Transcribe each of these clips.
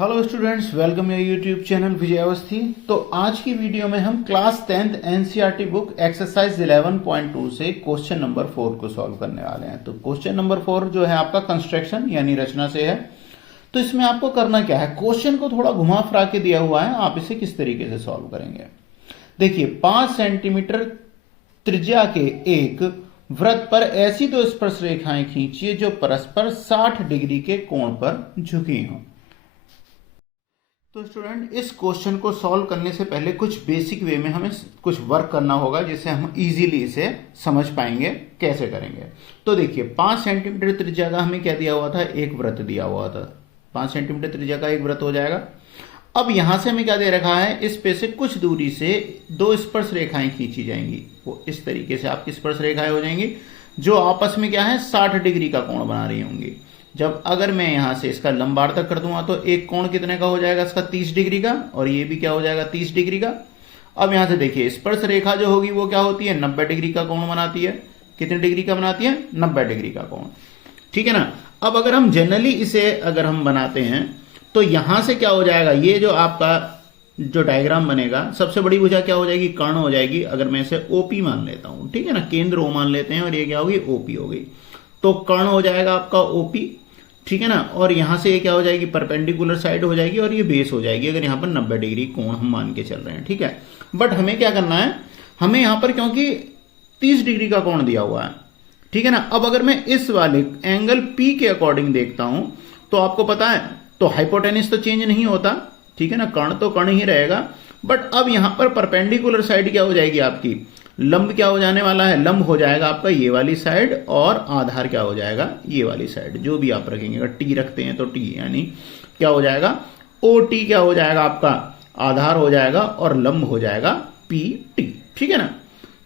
Hello students, welcome your YouTube channel Vijay Awasthi. तो आज की वीडियो में हम class 10th NCERT book exercise 11.2 से क्वेश्चन नंबर 4 को सॉल्व करने वाले हैं। तो क्वेश्चन नंबर 4 जो है आपका कंस्ट्रक्शन यानी रचना से है। तो इसमें आपको करना क्या है, क्वेश्चन को थोड़ा घुमा फिरा के दिया हुआ है, आप इसे किस तरीके से सॉल्व करेंगे। देखिए, 5 सेंटीमीटर त्रिज्या के एक वृत्त पर ऐसी दो स्पर्श रेखाएं खींचिए जो परस्पर 60 डिग्री के कोण पर झुकी हों। तो स्टूडेंट, इस क्वेश्चन को सॉल्व करने से पहले कुछ बेसिक वे में हमें कुछ वर्क करना होगा जिससे हम इजीली इसे समझ पाएंगे कैसे करेंगे। तो देखिए, 5 सेंटीमीटर त्रिज्या का हमें क्या दिया हुआ था, एक वृत्त दिया हुआ था। 5 सेंटीमीटर त्रिज्या का एक वृत्त हो जाएगा। अब यहां से हमें क्या दे रखा है, इस पे से कुछ दूरी से दो स्पर्श रेखाएं खींची जाएंगी। वो इस तरीके से आपकी स्पर्श रेखाएं हो जाएंगी जो आपस में क्या है, 60 डिग्री का कोण बना रही होंगी। जब अगर मैं यहां से इसका लंबार्धक कर दूंगा तो एक कोण कितने का हो जाएगा, इसका 30 डिग्री का, और ये भी क्या हो जाएगा, 30 डिग्री का। अब यहां से देखिए, स्पर्श रेखा जो होगी वो क्या होती है, 90 डिग्री का कोण बनाती है। कितने डिग्री का बनाती है, 90 डिग्री का कोण। ठीक है ना। अब अगर हम जनरली इसे अगर हम बनाते हैं तो यहां से क्या हो जाएगा, ये जो आपका जो डायग्राम बनेगा, सबसे बड़ी भुजा क्या हो जाएगी, कर्ण हो जाएगी। अगर मैं इसे ओपी मान लेता हूं, ठीक है ना, केंद्र ओ मान लेते हैं, और ये क्या होगी, ओपी हो गई। तो कर्ण हो जाएगा आपका ओपी, ठीक है ना। और यहां से ये क्या हो जाएगी, परपेंडिकुलर साइड हो जाएगी, और ये बेस हो जाएगी अगर यहां पर 90 डिग्री कोण हम मान के चल रहे हैं। ठीक है, बट हमें क्या करना है, हमें यहां पर क्योंकि 30 डिग्री का कोण दिया हुआ है, ठीक है ना। अब अगर मैं इस वाले एंगल पी के अकॉर्डिंग देखता हूं तो आपको पता है, तो हाइपोटेनिस तो चेंज नहीं होता, ठीक है ना, कर्ण तो कर्ण ही रहेगा। बट अब यहां पर परपेंडिकुलर साइड क्या हो जाएगी आपकी, लंब क्या हो जाने वाला है, लंब हो जाएगा आपका ये वाली साइड, और आधार क्या हो जाएगा, ये वाली साइड। जो भी आप रखेंगे, अगर टी रखते हैं तो टी, यानी क्या हो जाएगा, ओ टी क्या हो जाएगा आपका, आधार हो जाएगा, और लंब हो जाएगा पी टी। ठीक है ना।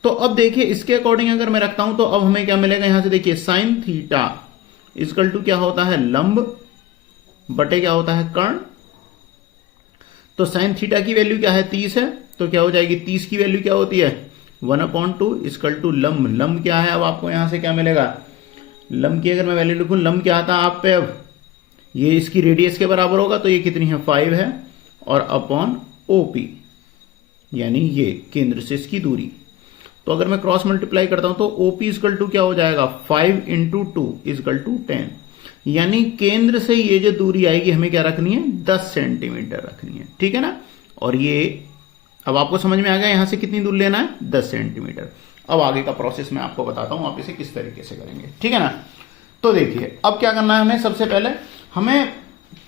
तो अब देखिए, इसके अकॉर्डिंग अगर मैं रखता हूं तो अब हमें क्या मिलेगा, यहां से देखिए, साइन थीटा इक्वल टू क्या होता है, लंब बटे क्या होता है, कर्ण। तो साइन थीटा की वैल्यू क्या है, 30 है, तो क्या हो जाएगी, 30 की वैल्यू क्या होती है, 1/2 इक्वल टू लंब। लंब क्या है, अब आपको यहां से क्या मिलेगा, लंब की अगर मैं वैल्यू लिखूं, लंब क्या आता है आप पे, अब ये इसकी रेडियस के बराबर होगा, तो ये कितनी है, 5 है, और अपॉन ओपी यानी ये केंद्र से इसकी दूरी। तो अगर मैं क्रॉस मल्टीप्लाई करता हूं तो ओपी इक्वल टू क्या हो जाएगा, 5 × 2 इक्वल टू 10, यानी केंद्र से ये जो दूरी आएगी हमें क्या रखनी है, 10 सेंटीमीटर रखनी है। ठीक है ना। और ये अब आपको समझ में आ गया यहां से कितनी दूर लेना है, 10 सेंटीमीटर। अब आगे का प्रोसेस मैं आपको बताता हूं, आप इसे किस तरीके से करेंगे। ठीक है ना। तो देखिए, अब क्या करना है हमें, सबसे पहले हमें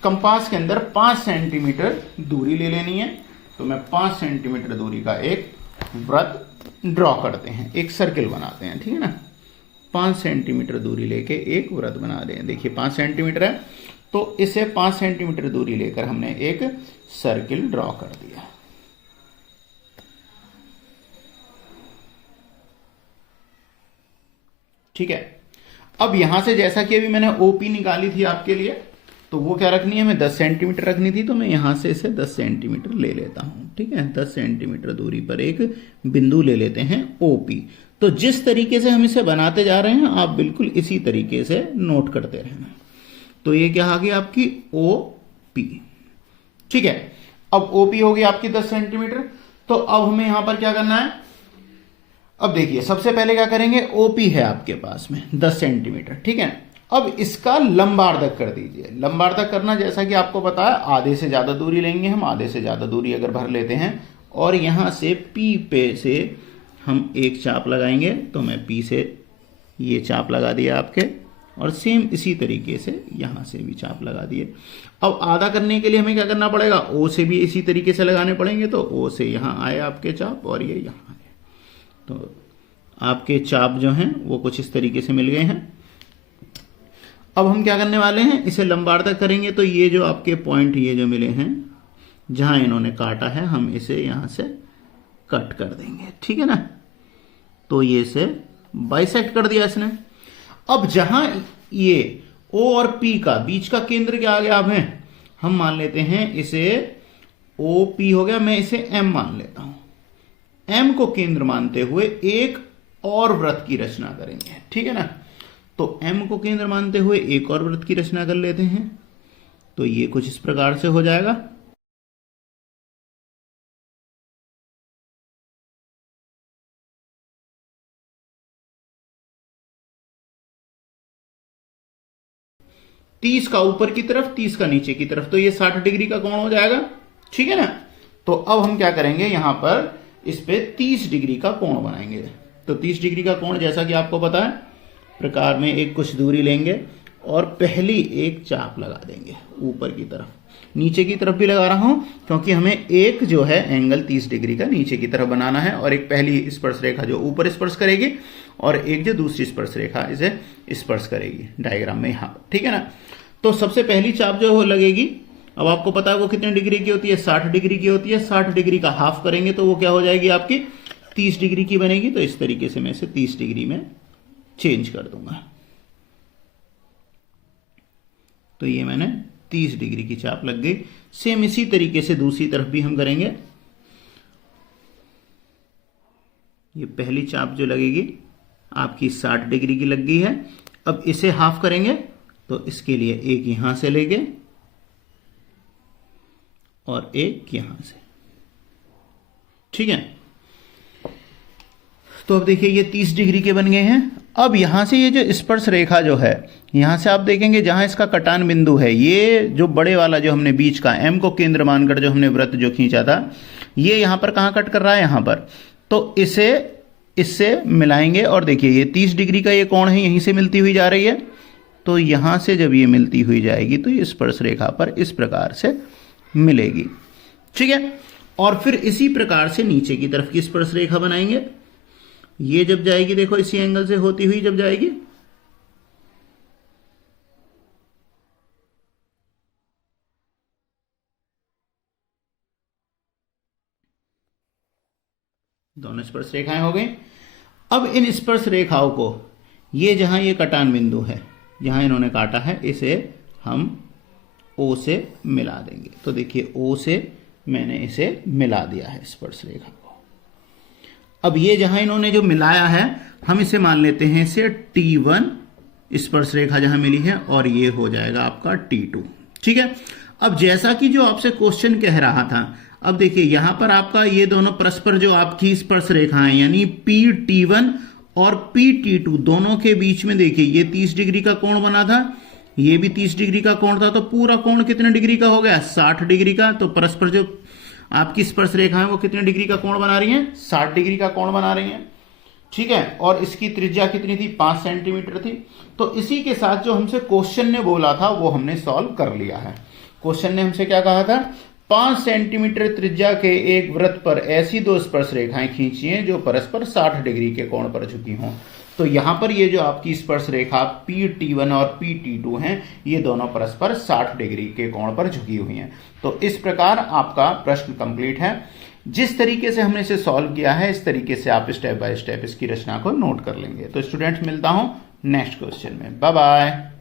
कंपास के अंदर 5 सेंटीमीटर दूरी ले लेनी है। तो मैं 5 सेंटीमीटर दूरी का एक वृत्त ड्रॉ करते हैं, एक सर्किल बनाते हैं। ठीक है ना। 5 सेंटीमीटर दूरी लेके एक वृत्त बना दें। देखिए, 5 सेंटीमीटर है, तो इसे 5 सेंटीमीटर दूरी लेकर हमने एक सर्किल ड्रॉ कर दिया। ठीक है। अब यहां से जैसा कि अभी मैंने ओपी निकाली थी आपके लिए, तो वो क्या रखनी है, हमें 10 सेंटीमीटर रखनी थी, तो मैं यहां से इसे 10 सेंटीमीटर ले लेता हूं। ठीक है, 10 सेंटीमीटर दूरी पर एक बिंदु ले लेते हैं ओपी। तो जिस तरीके से हम इसे बनाते जा रहे हैं, आप बिल्कुल इसी तरीके से नोट करते रहना। तो ये क्या आ गई आपकी ओपी। ठीक है। अब ओपी होगी आपकी 10 सेंटीमीटर। तो अब हमें यहां पर क्या करना है, अब देखिए, सबसे पहले क्या करेंगे, ओपी है आपके पास में 10 सेंटीमीटर। ठीक है। अब इसका लंबार्धक कर दीजिए। लंबार्धक करना, जैसा कि आपको पता है, आधे से ज्यादा दूरी लेंगे हम, आधे से ज्यादा दूरी अगर भर लेते हैं, और यहां से पी पे से हम एक चाप लगाएंगे। तो मैं पी से ये चाप लगा दिया आपके, और सेम इसी तरीके से यहां से भी चाप लगा दिए। अब आधा करने के लिए हमें क्या करना पड़ेगा, ओ से भी इसी तरीके से लगाने पड़ेंगे। तो ओ से यहां आए आपके चाप, और ये यहां आए, तो आपके चाप जो हैं वो कुछ इस तरीके से मिल गए हैं। अब हम क्या करने वाले हैं, इसे लंबार्धक करेंगे। तो ये जो आपके पॉइंट ये जो मिले हैं, जहां इन्होंने काटा है, हम इसे यहां से कट कर देंगे। ठीक है ना। तो ये इसे बाइसेक्ट कर दिया इसने। अब जहां ये ओ और पी का बीच का केंद्र क्या आ गया, हमें हम मान लेते हैं इसे ओ पी हो गया, मैं इसे एम मान लेता हूं। एम को केंद्र मानते हुए एक और वृत्त की रचना करेंगे। ठीक है ना। तो एम को केंद्र मानते हुए एक और वृत्त की रचना कर लेते हैं। तो ये कुछ इस प्रकार से हो जाएगा। तीस का ऊपर की तरफ, 30 का नीचे की तरफ, तो ये 60 डिग्री का कोण हो जाएगा। ठीक है ना। तो अब हम क्या करेंगे, यहां पर इस पे 30 डिग्री का कोण बनाएंगे। तो 30 डिग्री का कोण जैसा कि आपको पता है, प्रकार में एक कुछ दूरी लेंगे और पहली एक चाप लगा देंगे ऊपर की तरफ। नीचे की तरफ भी लगा रहा हूं क्योंकि हमें एक जो है एंगल 30 डिग्री का नीचे की तरफ बनाना है, और एक पहली स्पर्श रेखा जो ऊपर स्पर्श करेगी और एक जो दूसरी स्पर्श रेखा इसे स्पर्श करेगी डायग्राम में यहां। ठीक है ना। तो सबसे पहली चाप जो लगेगी, अब आपको पता है वो कितने डिग्री की होती है, 60 डिग्री की होती है। 60 डिग्री का हाफ करेंगे तो वो क्या हो जाएगी आपकी, 30 डिग्री की बनेगी। तो इस तरीके से मैं इसे 30 डिग्री में चेंज कर दूंगा। तो ये मैंने 30 डिग्री की चाप लग गई। सेम इसी तरीके से दूसरी तरफ भी हम करेंगे। ये पहली चाप जो लगेगी आपकी 60 डिग्री की लग गई है। अब इसे हाफ करेंगे तो इसके लिए एक यहां से लेंगे और एक यहां से। ठीक है। तो अब देखिए ये 30 डिग्री के बन गए हैं। अब यहां से ये जो स्पर्श रेखा जो है, यहां से आप देखेंगे जहां इसका कटान बिंदु है, ये जो बड़े वाला जो हमने बीच का एम को केंद्र मानकर जो हमने वृत्त जो खींचा था, ये यहां पर कहां कट कर रहा है, यहां पर। तो इसे इससे मिलाएंगे और देखिए ये 30 डिग्री का ये कोण है, यहीं से मिलती हुई जा रही है। तो यहां से जब ये मिलती हुई जाएगी तो ये स्पर्श रेखा पर इस प्रकार से मिलेगी। ठीक है। और फिर इसी प्रकार से नीचे की तरफ की स्पर्श रेखा बनाएंगे। ये जब जाएगी, देखो इसी एंगल से होती हुई जब जाएगी, दोनों स्पर्श रेखाएं हो गई। अब इन स्पर्श रेखाओं को, ये जहां ये कटान बिंदु है, जहां इन्होंने काटा है, इसे हम O से मिला देंगे। तो देखिए O से मैंने इसे मिला दिया है स्पर्श रेखा को। अब ये जहां इन्होंने जो मिलाया है, हम इसे मान लेते हैं इसे T1 स्पर्श रेखा जहां मिली है, और ये हो जाएगा आपका T2। ठीक है। अब जैसा कि जो आपसे क्वेश्चन कह रहा था, अब देखिए यहां पर आपका ये दोनों परस्पर जो आपकी स्पर्श रेखाएं यानी PT1 और PT2 दोनों के बीच में देखिए ये 30 डिग्री का कोण बना था, ये भी 30 डिग्री का कोण था। तो पूरा कोण कितने डिग्री का हो गया, 60 डिग्री का। तो परस्पर जो आपकी स्पर्श रेखा है वो कितने डिग्री का कोण बना रही है, 60 डिग्री का कोण बना रही है। ठीक है। और इसकी त्रिज्या कितनी थी, 5 सेंटीमीटर थी। तो इसी के साथ जो हमसे क्वेश्चन ने बोला था वो हमने सॉल्व कर लिया है। क्वेश्चन ने हमसे क्या कहा था, 5 सेंटीमीटर त्रिज्या के एक वृत्त पर ऐसी दो स्पर्श रेखाएं खींचिए जो परस्पर 60 डिग्री के कोण पर झुकी हों। तो यहां पर ये जो आपकी स्पर्श रेखा PT1 और PT2 हैं, ये दोनों परस्पर 60 डिग्री के कोण पर झुकी हुई हैं। तो इस प्रकार आपका प्रश्न कंप्लीट है। जिस तरीके से हमने इसे सॉल्व किया है, इस तरीके से आप स्टेप बाय स्टेप इसकी रचना को नोट कर लेंगे। तो स्टूडेंट्स, मिलता हूं नेक्स्ट क्वेश्चन में। Bye bye.